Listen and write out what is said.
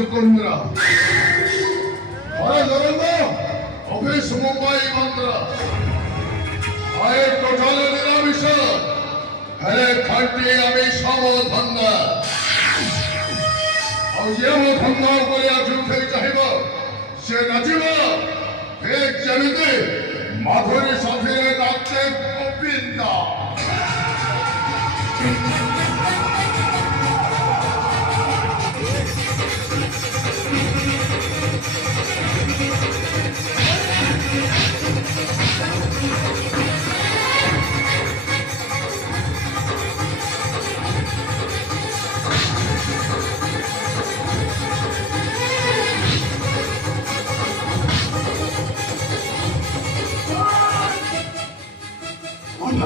주권이라 어라 너란다 어피스 মুম্বাই বান্দ্রা আয়ে টোটাল নিরামিষ হরে খাটি আমি সমধন্দা ଆଉ ଯିଏ ମୋ ଧନ୍ଦ ଉପରେ ଆଜି ଉଠେଇ ଚାହିଁବ ସେ ନାଚିବ ଠିକ୍ ଯେମିତି ମାଧୁରୀ ସାଥିରେ ନାଚେ